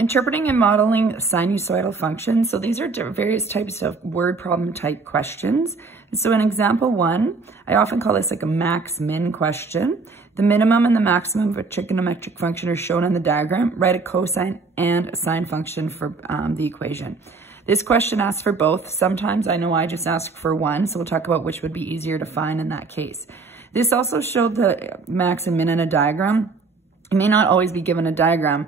Interpreting and modeling sinusoidal functions. So these are various types of word problem type questions. So in example 1, I often call this like a max-min question. The minimum and the maximum of a trigonometric function are shown on the diagram. Write a cosine and a sine function for the equation. This question asks for both. Sometimes I know I just ask for one, so we'll talk about which would be easier to find in that case. This also showed the max and min in a diagram. You may not always be given a diagram.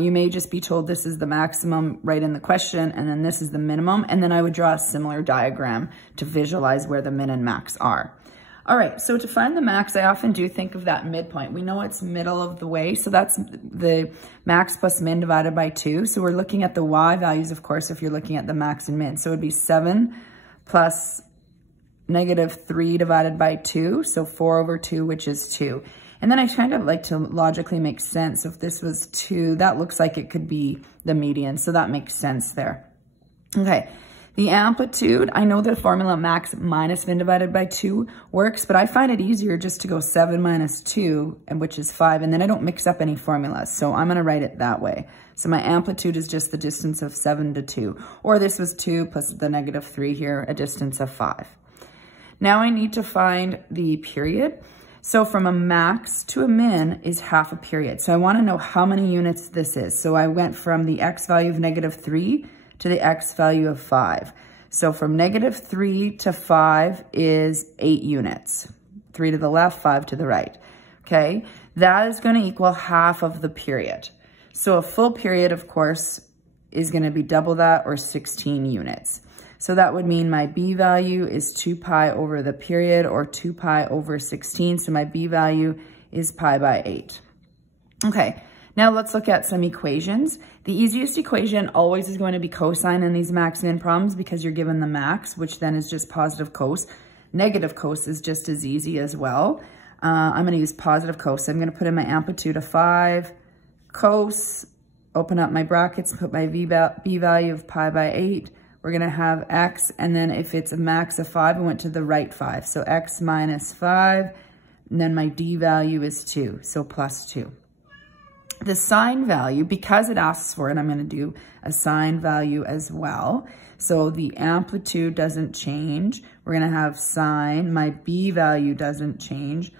You may just be told this is the maximum right in the question, and then this is the minimum, and then I would draw a similar diagram to visualize where the min and max are. All right, so to find the max, I often do think of that midpoint. We know it's middle of the way, so that's the max plus min divided by 2. So we're looking at the y values, of course, if you're looking at the max and min. So it would be 7 plus -3 divided by 2, so 4 over 2, which is 2. And then I kind of like to logically make sense. If this was 2, that looks like it could be the median, so that makes sense there. Okay, the amplitude, I know the formula max minus min divided by 2 works, but I find it easier just to go 7 minus 2, which is 5, and then I don't mix up any formulas, so I'm gonna write it that way. So my amplitude is just the distance of 7 to 2, or this was 2 plus the -3 here, a distance of 5. Now I need to find the period. So from a max to a min is half a period. So I want to know how many units this is. So I went from the x value of -3 to the x value of 5. So from -3 to 5 is 8 units. 3 to the left, 5 to the right. Okay, that is going to equal half of the period. So a full period, of course, is going to be double that, or 16 units. So that would mean my b value is 2 pi over the period, or 2 pi over 16. So my b value is pi by 8. Okay, now let's look at some equations. The easiest equation always is going to be cosine in these max min problems because you're given the max, which then is just positive cos. Negative cos is just as easy as well. I'm going to use positive cos. I'm going to put in my amplitude of 5, cos, open up my brackets, put my b value of pi by 8. We're going to have x, and then if it's a max of 5, I went to the right 5. So x minus 5, and then my d value is 2, so plus 2. The sine value, because it asks for it, I'm going to do a sine value as well. So the amplitude doesn't change. We're going to have sine. My b value doesn't change.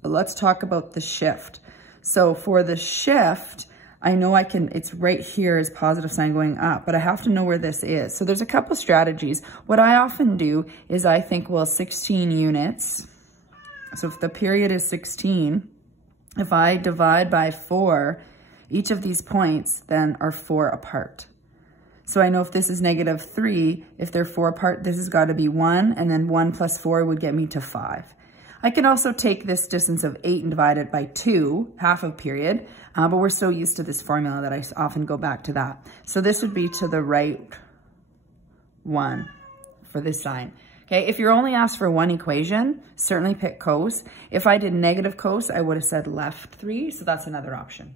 But let's talk about the shift. So for the shift, I know it's right here is positive sign going up, but I have to know where this is. So there's a couple strategies. What I often do is I think, well, 16 units. So if the period is 16, if I divide by 4, each of these points then are 4 apart. So I know if this is -3, if they're 4 apart, this has got to be 1, and then 1 plus 4 would get me to 5. I can also take this distance of 8 and divide it by 2, half of period, but we're so used to this formula that I often go back to that. So this would be to the right 1 for this sine. Okay, if you're only asked for one equation, certainly pick cos. If I did negative cos, I would have said left 3, so that's another option.